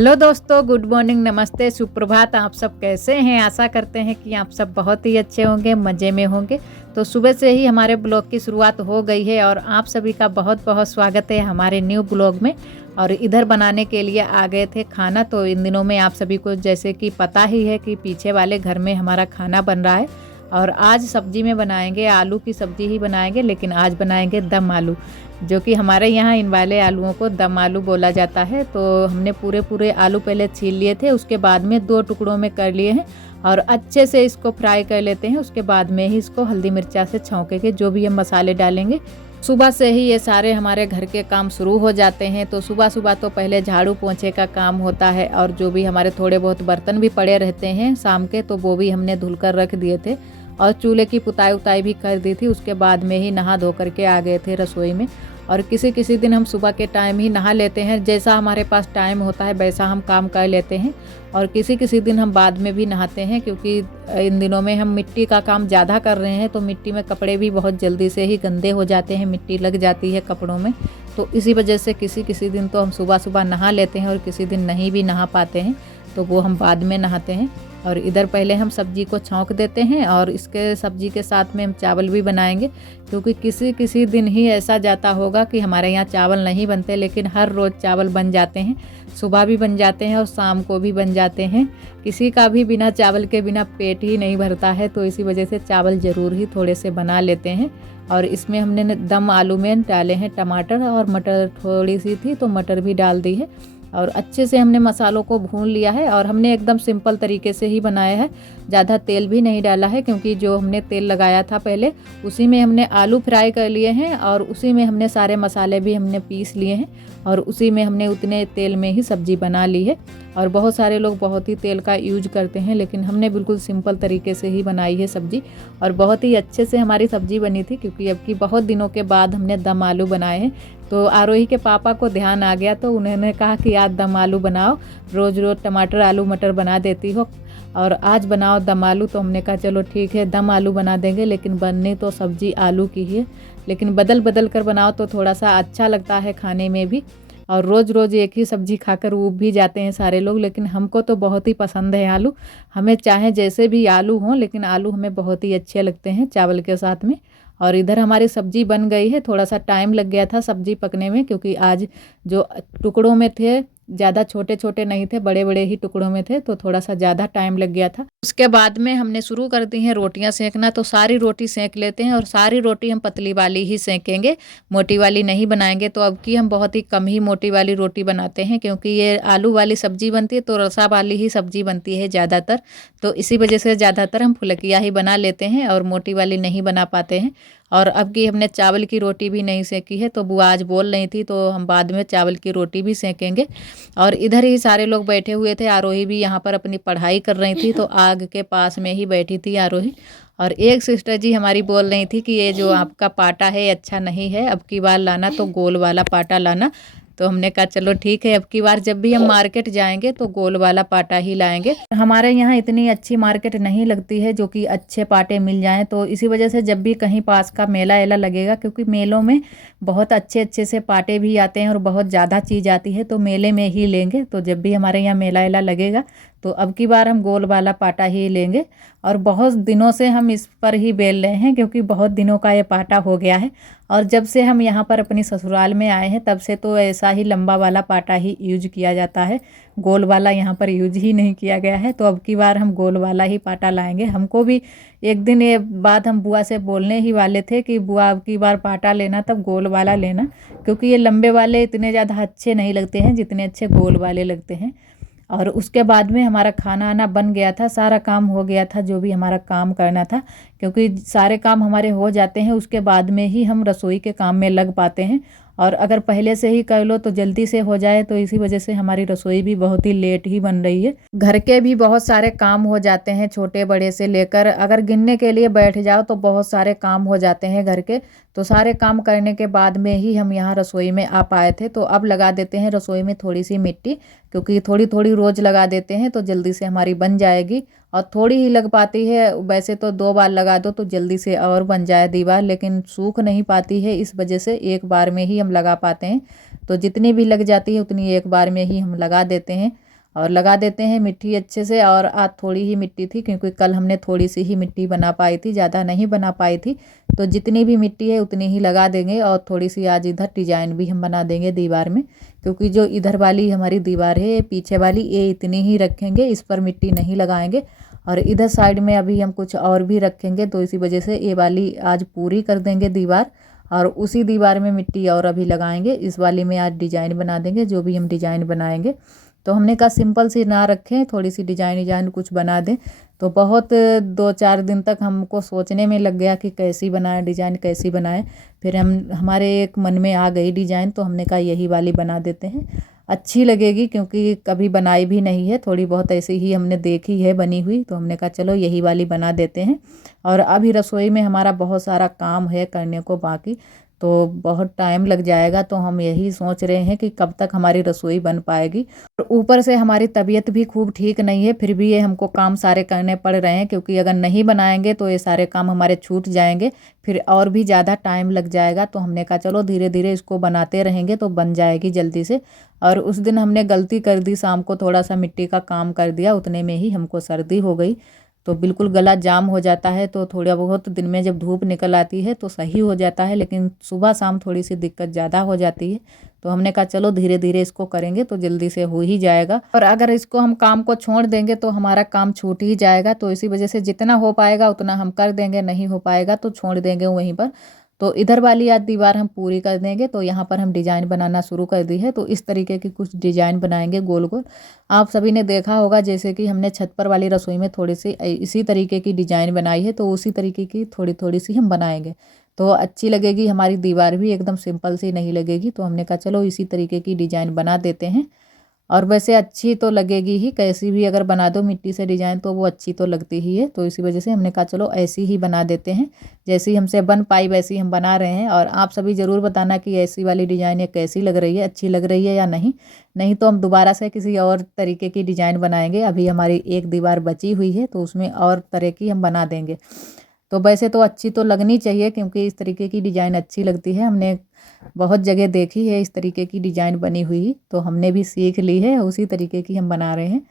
Hello दोस्तों, good morning, नमस्ते, सुप्रभात। आप सब कैसे हैं? आशा करते हैं कि आप सब बहुत ही अच्छे होंगे, मज़े में होंगे। तो सुबह से ही हमारे ब्लॉग की शुरुआत हो गई है और आप सभी का बहुत बहुत स्वागत है हमारे न्यू ब्लॉग में। और इधर बनाने के लिए आ गए थे खाना। तो इन दिनों में आप सभी को जैसे कि पता ही है कि पीछे वाले घर में हमारा खाना बन रहा है। और आज सब्जी में बनाएंगे, आलू की सब्जी ही बनाएंगे, लेकिन आज बनाएंगे दम आलू, जो कि हमारे यहाँ इन वाले आलूओं को दम आलू बोला जाता है। तो हमने पूरे पूरे आलू पहले छील लिए थे, उसके बाद में 2 टुकड़ों में कर लिए हैं और अच्छे से इसको फ्राई कर लेते हैं। उसके बाद में ही इसको हल्दी मिर्चा से छौंकेंगे, जो भी हम मसाले डालेंगे। सुबह से ही ये सारे हमारे घर के काम शुरू हो जाते हैं। तो सुबह सुबह तो पहले झाड़ू पोंछे का काम होता है और जो भी हमारे थोड़े बहुत बर्तन भी पड़े रहते हैं शाम के, तो वो भी हमने धुल कर रख दिए थे और चूल्हे की पुताई उताई भी कर दी थी। उसके बाद में ही नहा धो करके आ गए थे रसोई में। और किसी किसी दिन हम सुबह के टाइम ही नहा लेते हैं, जैसा हमारे पास टाइम होता है वैसा हम काम कर लेते हैं। और किसी किसी दिन हम बाद में भी नहाते हैं, क्योंकि इन दिनों में हम मिट्टी का काम ज़्यादा कर रहे हैं, तो मिट्टी में कपड़े भी बहुत जल्दी से ही गंदे हो जाते हैं, मिट्टी लग जाती है कपड़ों में। तो इसी वजह से किसी किसी दिन तो हम सुबह सुबह नहा लेते हैं और किसी दिन नहीं भी नहा पाते हैं, तो वो हम बाद में नहाते हैं। और इधर पहले हम सब्जी को छौंक देते हैं और इसके सब्जी के साथ में हम चावल भी बनाएंगे, क्योंकि किसी किसी दिन ही ऐसा जाता होगा कि हमारे यहाँ चावल नहीं बनते, लेकिन हर रोज़ चावल बन जाते हैं। सुबह भी बन जाते हैं और शाम को भी बन जाते हैं। किसी का भी बिना चावल के बिना पेट ही नहीं भरता है, तो इसी वजह से चावल ज़रूर ही थोड़े से बना लेते हैं। और इसमें हमने दम आलू में डाले हैं टमाटर और मटर थोड़ी सी थी, तो मटर भी डाल दी है। और अच्छे से हमने मसालों को भून लिया है और हमने एकदम सिंपल तरीके से ही बनाया है। ज़्यादा तेल भी नहीं डाला है, क्योंकि जो हमने तेल लगाया था पहले उसी में हमने आलू फ्राई कर लिए हैं और उसी में हमने सारे मसाले भी हमने पीस लिए हैं और उसी में हमने उतने तेल में ही सब्ज़ी बना ली है। और बहुत सारे लोग बहुत ही तेल का यूज करते हैं, लेकिन हमने बिल्कुल सिंपल तरीके से ही बनाई है सब्ज़ी। और बहुत ही अच्छे से हमारी सब्ज़ी बनी थी, क्योंकि अब की बहुत दिनों के बाद हमने दम आलू बनाए हैं। तो आरोही के पापा को ध्यान आ गया, तो उन्होंने कहा कि आज दम आलू बनाओ, रोज़ रोज़ टमाटर आलू मटर बना देती हो और आज बनाओ दम आलू। तो हमने कहा चलो ठीक है, दम आलू बना देंगे, लेकिन बननी तो सब्ज़ी आलू की ही है, लेकिन बदल बदल कर बनाओ तो थोड़ा सा अच्छा लगता है खाने में भी। और रोज़ रोज़ एक ही सब्ज़ी खाकर ऊब भी जाते हैं सारे लोग, लेकिन हमको तो बहुत ही पसंद है आलू। हमें चाहे जैसे भी आलू हों, लेकिन आलू हमें बहुत ही अच्छे लगते हैं चावल के साथ में। और इधर हमारी सब्ज़ी बन गई है। थोड़ा सा टाइम लग गया था सब्ज़ी पकने में, क्योंकि आज जो टुकड़ों में थे, ज़्यादा छोटे छोटे नहीं थे, बड़े बड़े ही टुकड़ों में थे, तो थोड़ा सा ज़्यादा टाइम लग गया था। उसके बाद में हमने शुरू कर दी हैं रोटियां सेकना। तो सारी रोटी सेक लेते हैं और सारी रोटी हम पतली वाली ही सेकेंगे, मोटी वाली नहीं बनाएंगे। तो अब की हम बहुत ही कम ही मोटी वाली रोटी बनाते हैं, क्योंकि ये आलू वाली सब्ज़ी बनती है तो रसा वाली ही सब्ज़ी बनती है ज़्यादातर। तो इसी वजह से ज़्यादातर हम फुलकिया ही बना लेते हैं और मोटी वाली नहीं बना पाते हैं। और अब की हमने चावल की रोटी भी नहीं सेकी है, तो बुआ आज बोल रही थी, तो हम बाद में चावल की रोटी भी सेकेंगे। और इधर ही सारे लोग बैठे हुए थे। आरोही भी यहाँ पर अपनी पढ़ाई कर रही थी, तो आग के पास में ही बैठी थी आरोही। और एक सिस्टर जी हमारी बोल रही थी कि ये जो आपका पाटा है अच्छा नहीं है, अब की बार लाना तो गोल वाला पाटा लाना। तो हमने कहा चलो ठीक है, अब की बार जब भी हम मार्केट जाएंगे तो गोल वाला पाटा ही लाएंगे। हमारे यहाँ इतनी अच्छी मार्केट नहीं लगती है जो कि अच्छे पाटे मिल जाएं, तो इसी वजह से जब भी कहीं पास का मेला एला लगेगा, क्योंकि मेलों में बहुत अच्छे अच्छे से पाटे भी आते हैं और बहुत ज़्यादा चीज़ आती है, तो मेले में ही लेंगे। तो जब भी हमारे यहाँ मेला एला लगेगा तो अब की बार हम गोल वाला पाटा ही लेंगे। और बहुत दिनों से हम इस पर ही बेल रहे हैं, क्योंकि बहुत दिनों का ये पाटा हो गया है। और जब से हम यहाँ पर अपनी ससुराल में आए हैं तब से तो ऐसा ही लंबा वाला पाटा ही यूज किया जाता है, गोल वाला यहाँ पर यूज ही नहीं किया गया है। तो अब की बार हम गोल वाला ही पाटा लाएंगे। हमको भी एक दिन ये बात हम बुआ से बोलने ही वाले थे कि बुआ अब की बार पाटा लेना तब गोल वाला लेना, क्योंकि ये लंबे वाले इतने ज़्यादा अच्छे नहीं लगते हैं जितने अच्छे गोल वाले लगते हैं। और उसके बाद में हमारा खाना आना बन गया था, सारा काम हो गया था जो भी हमारा काम करना था, क्योंकि सारे काम हमारे हो जाते हैं उसके बाद में ही हम रसोई के काम में लग पाते हैं। और अगर पहले से ही कर लो तो जल्दी से हो जाए, तो इसी वजह से हमारी रसोई भी बहुत ही लेट ही बन रही है। घर के भी बहुत सारे काम हो जाते हैं, छोटे बड़े से लेकर अगर गिनने के लिए बैठ जाओ तो बहुत सारे काम हो जाते हैं घर के। तो सारे काम करने के बाद में ही हम यहाँ रसोई में आ पाए थे। तो अब लगा देते हैं रसोई में थोड़ी सी मिट्टी, क्योंकि थोड़ी थोड़ी रोज़ लगा देते हैं तो जल्दी से हमारी बन जाएगी। और थोड़ी ही लग पाती है, वैसे तो 2 बार लगा दो तो जल्दी से और बन जाए दीवार, लेकिन सूख नहीं पाती है, इस वजह से एक बार में ही हम लगा पाते हैं। तो जितनी भी लग जाती है उतनी एक बार में ही हम लगा देते हैं। और लगा देते हैं मिट्टी अच्छे से। और आज थोड़ी ही मिट्टी थी क्योंकि कल हमने थोड़ी सी ही मिट्टी बना पाई थी, ज़्यादा नहीं बना पाई थी। तो जितनी भी मिट्टी है उतनी ही लगा देंगे। और थोड़ी सी आज इधर डिजाइन भी हम बना देंगे दीवार में, क्योंकि जो इधर वाली हमारी दीवार है ये पीछे वाली, ये इतनी ही रखेंगे, इस पर मिट्टी नहीं लगाएंगे। और इधर साइड में अभी हम कुछ और भी रखेंगे, तो इसी वजह से ये वाली आज पूरी कर देंगे दीवार। और उसी दीवार में मिट्टी और अभी लगाएंगे, इस वाली में आज डिजाइन बना देंगे, जो भी हम डिजाइन बनाएंगे। तो हमने कहा सिंपल सी ना रखें, थोड़ी सी डिजाइन कुछ बना दें। तो बहुत 2-4 दिन तक हमको सोचने में लग गया कि कैसी बनाए डिजाइन, कैसी बनाए। फिर हमारे एक मन में आ गई डिजाइन, तो हमने कहा यही वाली बना देते हैं, अच्छी लगेगी, क्योंकि कभी बनाई भी नहीं है, थोड़ी बहुत ऐसी ही हमने देखी है बनी हुई। तो हमने कहा चलो यही वाली बना देते हैं। और अभी रसोई में हमारा बहुत सारा काम है करने को बाकी, तो बहुत टाइम लग जाएगा। तो हम यही सोच रहे हैं कि कब तक हमारी रसोई बन पाएगी। और ऊपर से हमारी तबीयत भी खूब ठीक नहीं है, फिर भी ये हमको काम सारे करने पड़ रहे हैं, क्योंकि अगर नहीं बनाएंगे तो ये सारे काम हमारे छूट जाएंगे, फिर और भी ज़्यादा टाइम लग जाएगा। तो हमने कहा चलो धीरे धीरे इसको बनाते रहेंगे तो बन जाएगी जल्दी से। और उस दिन हमने गलती कर दी, शाम को थोड़ा सा मिट्टी का काम कर दिया, उतने में ही हमको सर्दी हो गई। तो बिल्कुल गला जाम हो जाता है। तो थोड़ा बहुत दिन में जब धूप निकल आती है तो सही हो जाता है, लेकिन सुबह शाम थोड़ी सी दिक्कत ज़्यादा हो जाती है। तो हमने कहा चलो धीरे धीरे इसको करेंगे तो जल्दी से हो ही जाएगा। और अगर इसको हम काम को छोड़ देंगे तो हमारा काम छूट ही जाएगा। तो इसी वजह से जितना हो पाएगा उतना हम कर देंगे, नहीं हो पाएगा तो छोड़ देंगे वहीं पर। तो इधर वाली आज दीवार हम पूरी कर देंगे। तो यहाँ पर हम डिज़ाइन बनाना शुरू कर दी है। तो इस तरीके की कुछ डिज़ाइन बनाएंगे गोल गोल। आप सभी ने देखा होगा जैसे कि हमने छत पर वाली रसोई में थोड़ी सी इसी तरीके की डिज़ाइन बनाई है, तो उसी तरीके की थोड़ी थोड़ी सी हम बनाएंगे तो अच्छी लगेगी हमारी दीवार भी, एकदम सिंपल सी नहीं लगेगी। तो हमने कहा चलो इसी तरीके की डिज़ाइन बना देते हैं। और वैसे अच्छी तो लगेगी ही, कैसी भी अगर बना दो मिट्टी से डिज़ाइन तो वो अच्छी तो लगती ही है। तो इसी वजह से हमने कहा चलो ऐसी ही बना देते हैं, जैसी हमसे बन पाई वैसी हम बना रहे हैं। और आप सभी ज़रूर बताना कि ऐसी वाली डिज़ाइन ये कैसी लग रही है, अच्छी लग रही है या नहीं। नहीं तो हम दोबारा से किसी और तरीके की डिज़ाइन बनाएंगे। अभी हमारी एक दीवार बची हुई है तो उसमें और तरह की हम बना देंगे। तो वैसे तो अच्छी तो लगनी चाहिए, क्योंकि इस तरीके की डिज़ाइन अच्छी लगती है। हमने बहुत जगह देखी है इस तरीके की डिज़ाइन बनी हुई, तो हमने भी सीख ली है, उसी तरीके की हम बना रहे हैं।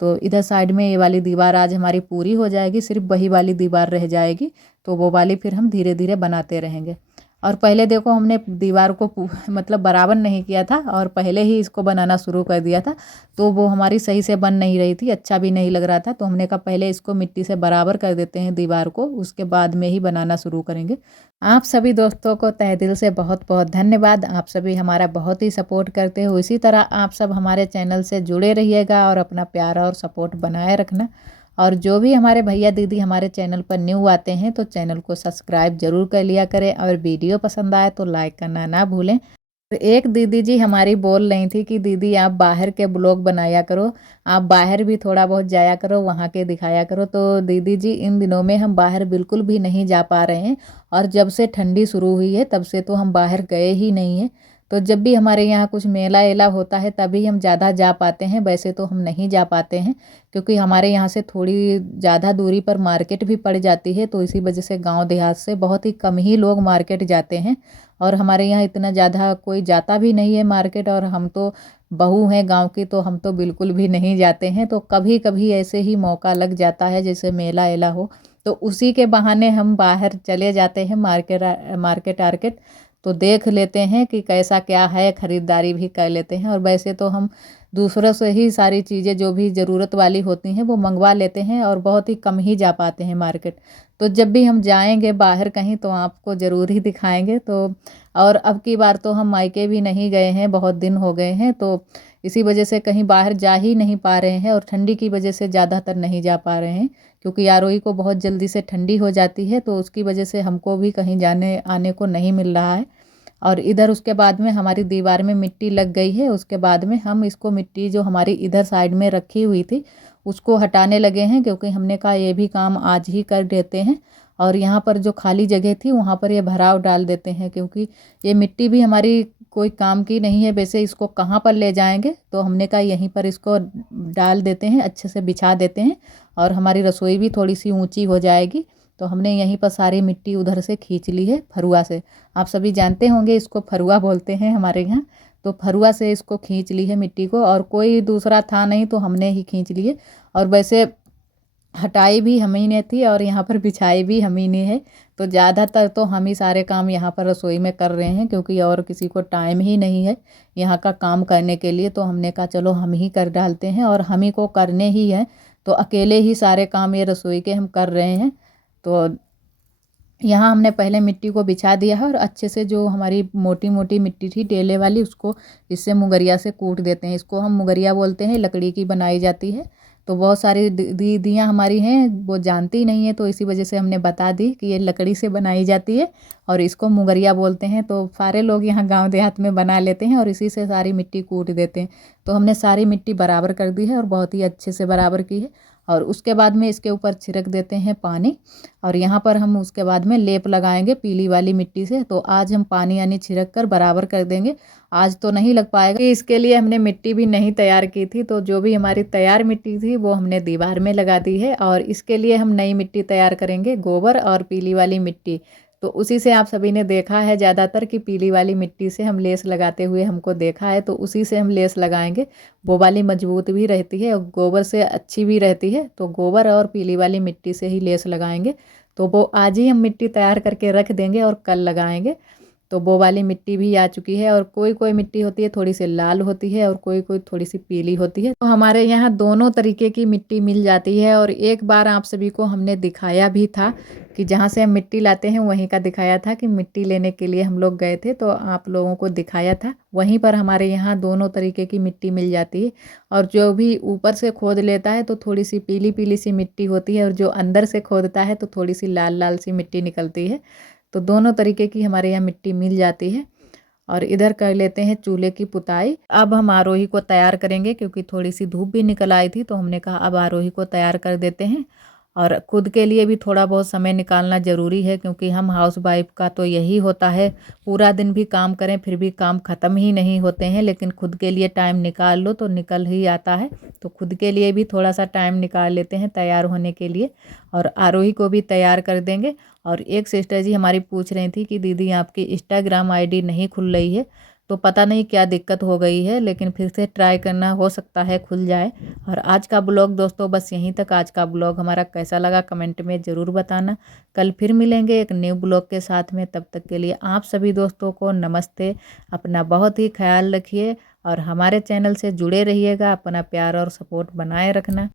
तो इधर साइड में ये वाली दीवार आज हमारी पूरी हो जाएगी, सिर्फ वही वाली दीवार रह जाएगी। तो वो वाली फिर हम धीरे धीरे बनाते रहेंगे। और पहले देखो हमने दीवार को मतलब बराबर नहीं किया था और पहले ही इसको बनाना शुरू कर दिया था, तो वो हमारी सही से बन नहीं रही थी, अच्छा भी नहीं लग रहा था। तो हमने कहा पहले इसको मिट्टी से बराबर कर देते हैं दीवार को, उसके बाद में ही बनाना शुरू करेंगे। आप सभी दोस्तों को तहे दिल से बहुत बहुत धन्यवाद। आप सभी हमारा बहुत ही सपोर्ट करते हो। इसी तरह आप सब हमारे चैनल से जुड़े रहिएगा और अपना प्यार और सपोर्ट बनाए रखना। और जो भी हमारे भैया दीदी हमारे चैनल पर न्यू आते हैं तो चैनल को सब्सक्राइब जरूर कर लिया करें, और वीडियो पसंद आए तो लाइक करना ना भूलें। तो एक दीदी जी हमारी बोल रही थी कि दीदी आप बाहर के ब्लॉग बनाया करो, आप बाहर भी थोड़ा बहुत जाया करो, वहाँ के दिखाया करो। तो दीदी जी इन दिनों में हम बाहर बिल्कुल भी नहीं जा पा रहे हैं, और जब से ठंडी शुरू हुई है तब से तो हम बाहर गए ही नहीं हैं। तो जब भी हमारे यहाँ कुछ मेला एला होता है तभी हम ज़्यादा जा पाते हैं, वैसे तो हम नहीं जा पाते हैं, क्योंकि हमारे यहाँ से थोड़ी ज़्यादा दूरी पर मार्केट भी पड़ जाती है। तो इसी वजह से गांव देहात से बहुत ही कम ही लोग मार्केट जाते हैं, और हमारे यहाँ इतना ज़्यादा कोई जाता भी नहीं है मार्केट। और हम तो बहू हैं गांव की, तो हम तो बिल्कुल भी नहीं जाते हैं। तो कभी कभी ऐसे ही मौका लग जाता है जैसे मेला एला हो, तो उसी के बहाने हम बाहर चले जाते हैं मार्केट आर्केट, तो देख लेते हैं कि कैसा क्या है, ख़रीदारी भी कर लेते हैं। और वैसे तो हम दूसरों से ही सारी चीज़ें जो भी ज़रूरत वाली होती हैं वो मंगवा लेते हैं, और बहुत ही कम ही जा पाते हैं मार्केट। तो जब भी हम जाएंगे बाहर कहीं तो आपको ज़रूर ही दिखाएंगे। तो और अब की बार तो हम मायके भी नहीं गए हैं, बहुत दिन हो गए हैं, तो इसी वजह से कहीं बाहर जा ही नहीं पा रहे हैं। और ठंडी की वजह से ज़्यादातर नहीं जा पा रहे हैं, क्योंकि आरोही को बहुत जल्दी से ठंडी हो जाती है, तो उसकी वजह से हमको भी कहीं जाने आने को नहीं मिल रहा है। और इधर उसके बाद में हमारी दीवार में मिट्टी लग गई है, उसके बाद में हम इसको मिट्टी जो हमारी इधर साइड में रखी हुई थी उसको हटाने लगे हैं, क्योंकि हमने कहा ये भी काम आज ही कर देते हैं। और यहाँ पर जो खाली जगह थी वहाँ पर ये भराव डाल देते हैं, क्योंकि ये मिट्टी भी हमारी कोई काम की नहीं है वैसे, इसको कहाँ पर ले जाएंगे। तो हमने कहा यहीं पर इसको डाल देते हैं, अच्छे से बिछा देते हैं, और हमारी रसोई भी थोड़ी सी ऊंची हो जाएगी। तो हमने यहीं पर सारी मिट्टी उधर से खींच ली है फरुआ से। आप सभी जानते होंगे इसको फरुआ बोलते हैं हमारे यहाँ। तो फरुआ से इसको खींच ली है मिट्टी को, और कोई दूसरा था नहीं तो हमने ही खींच लिए। और वैसे हटाई भी हम ही ने थी और यहाँ पर बिछाई भी हम ही ने है। तो ज़्यादातर तो हम ही सारे काम यहाँ पर रसोई में कर रहे हैं, क्योंकि और किसी को टाइम ही नहीं है यहाँ का काम करने के लिए। तो हमने कहा चलो हम ही कर डालते हैं, और हम ही को करने ही हैं, तो अकेले ही सारे काम ये रसोई के हम कर रहे हैं। तो यहाँ हमने पहले मिट्टी को बिछा दिया है, और अच्छे से जो हमारी मोटी मोटी मिट्टी थी टेले वाली, उसको इससे मुगरिया से कूट देते हैं। इसको हम मुगरिया बोलते हैं, लकड़ी की बनाई जाती है। तो बहुत सारी दीदियाँ हमारी हैं वो जानती नहीं है, तो इसी वजह से हमने बता दी कि ये लकड़ी से बनाई जाती है और इसको मुगरिया बोलते हैं। तो सारे लोग यहाँ गांव देहात में बना लेते हैं और इसी से सारी मिट्टी कूट देते हैं। तो हमने सारी मिट्टी बराबर कर दी है और बहुत ही अच्छे से बराबर की है। और उसके बाद में इसके ऊपर छिड़क देते हैं पानी, और यहाँ पर हम उसके बाद में लेप लगाएंगे पीली वाली मिट्टी से। तो आज हम पानी यानी छिड़क कर बराबर कर देंगे। आज तो नहीं लग पाएगा, इसके लिए हमने मिट्टी भी नहीं तैयार की थी। तो जो भी हमारी तैयार मिट्टी थी वो हमने दीवार में लगा दी है, और इसके लिए हम नई मिट्टी तैयार करेंगे, गोबर और पीली वाली मिट्टी। तो उसी से आप सभी ने देखा है ज़्यादातर कि पीली वाली मिट्टी से हम लेस लगाते हुए हमको देखा है, तो उसी से हम लेस लगाएंगे। वो वाली मजबूत भी रहती है और गोबर से अच्छी भी रहती है। तो गोबर और पीली वाली मिट्टी से ही लेस लगाएंगे। तो वो आज ही हम मिट्टी तैयार करके रख देंगे और कल लगाएंगे। तो वो वाली मिट्टी भी आ चुकी है, और कोई कोई मिट्टी होती है थोड़ी सी लाल होती है और कोई कोई थोड़ी सी पीली होती है। तो हमारे यहाँ दोनों तरीके की मिट्टी मिल जाती है। और एक बार आप सभी को हमने दिखाया भी था कि जहाँ से हम मिट्टी लाते हैं वहीं का दिखाया था कि मिट्टी लेने के लिए हम लोग गए थे, तो आप लोगों को दिखाया था। वहीं पर हमारे यहाँ दोनों तरीके की मिट्टी मिल जाती है। और जो भी ऊपर से खोद लेता है तो थोड़ी सी पीली पीली सी मिट्टी होती है, और जो अंदर से खोदता है तो थोड़ी सी लाल लाल सी मिट्टी निकलती है। तो दोनों तरीके की हमारे यहाँ मिट्टी मिल जाती है। और इधर कर लेते हैं चूल्हे की पुताई। अब हम आरोही को तैयार करेंगे, क्योंकि थोड़ी सी धूप भी निकल आई थी, तो हमने कहा अब आरोही को तैयार कर देते हैं। और खुद के लिए भी थोड़ा बहुत समय निकालना ज़रूरी है, क्योंकि हम हाउस वाइफ का तो यही होता है, पूरा दिन भी काम करें फिर भी काम ख़त्म ही नहीं होते हैं। लेकिन खुद के लिए टाइम निकाल लो तो निकल ही आता है। तो खुद के लिए भी थोड़ा सा टाइम निकाल लेते हैं तैयार होने के लिए, और आरोही को भी तैयार कर देंगे। और एक सिस्टर जी हमारी पूछ रही थी कि दीदी आपकी इंस्टाग्राम आईडी नहीं खुल रही है, तो पता नहीं क्या दिक्कत हो गई है, लेकिन फिर से ट्राई करना, हो सकता है खुल जाए। और आज का ब्लॉग दोस्तों बस यहीं तक। आज का ब्लॉग हमारा कैसा लगा कमेंट में ज़रूर बताना। कल फिर मिलेंगे एक न्यू ब्लॉग के साथ में। तब तक के लिए आप सभी दोस्तों को नमस्ते। अपना बहुत ही ख्याल रखिए और हमारे चैनल से जुड़े रहिएगा। अपना प्यार और सपोर्ट बनाए रखना।